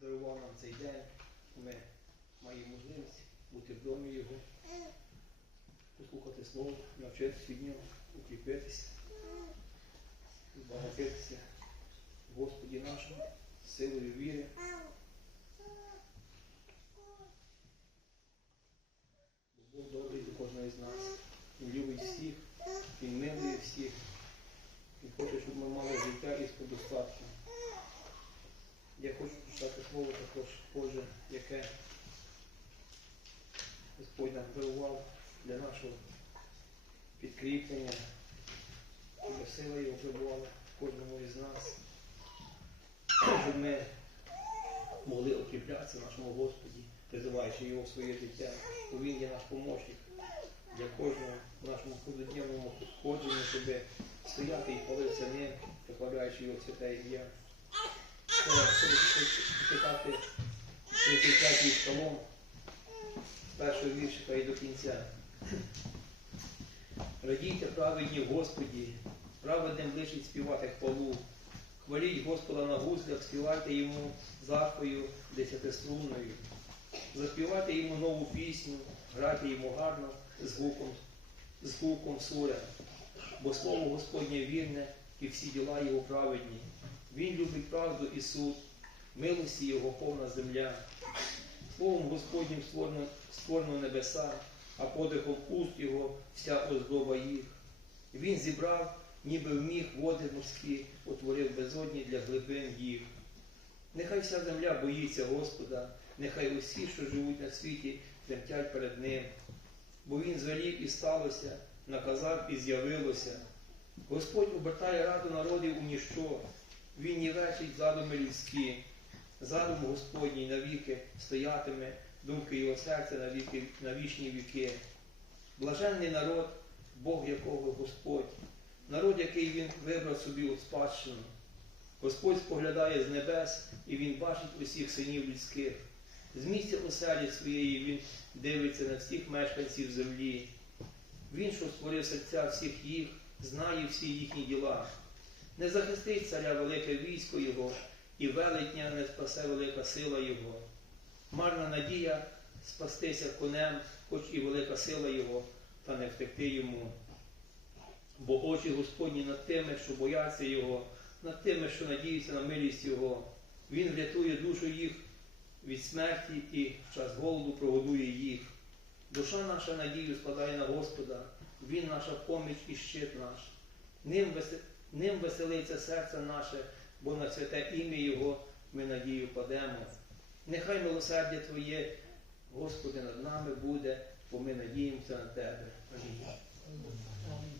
дарував нам цей день. Ми маємо можливість бути в домі Його, послухати Слово, навчитися від нього, укріпитися, збагатитися Господі нашому, силою віри. Бог добрий до кожного з нас. Він любить всіх, Він милує всіх. Він хоче, щоб ми мали життя із достатком. Я хочу прочитати слово також, Боже, яке Господь нам дарував для нашого підкріплення, щоб сила його прибувала в кожному із нас, щоб ми могли укріплятися нашому Господі, призиваючи його в своє життя, бо Він є наш помощник для кожного в нашому повсякденному ходженні, щоб стояти і хвалитися ним, прославляючи його святе ім'я. Читати 35-й псалом з першого віршика і до кінця. Радійте праведні Господі, праведним лишить співати хвалу. Хваліть Господа на гуслях, співайте йому зарфою десятиструнною. Заспівайте йому нову пісню, грайте йому гарно з гуком, з гуком суря. Бо слово Господнє вірне і всі діла його праведні. Він любить правду і суд, милості його повна земля. Словом Господнім створено, створено небеса, а подихом уст його вся оздоба їх. Він зібрав, ніби вміг води морські, утворив безодні для глибин їх. Нехай вся земля боїться Господа, нехай усі, що живуть на світі, тремтять перед Ним. Бо Він звелів і сталося, наказав і з'явилося. Господь обертає раду народів у ніщо, Він нівечить задуми людські. Задум Господній навіки стоятиме, думки його серця на, віки, на вічні віки. Блаженний народ, Бог якого Господь, народ, який він вибрав собі у спадщину. Господь споглядає з небес, і Він бачить усіх синів людських. З місця оселі своєї Він дивиться на всіх мешканців землі. Він, що створив серця всіх їх, знає всі їхні діла. Не захистить царя велике військо Його, і велетня не спасе велика сила Його. Марна надія спастися конем, хоч і велика сила Його, та не втекти йому. Бо очі Господні над тими, що бояться Його, над тими, що надіються на милість Його. Він врятує душу їх від смерті і в час голоду прогодує їх. Душа наша надію складає на Господа, Він наша поміч і щит наш. Ним, ним веселиться серце наше, бо на святе ім'я Його ми надію падемо. Нехай милосердя Твоє, Господи, над нами буде, бо ми надіємося на Тебе. Амінь.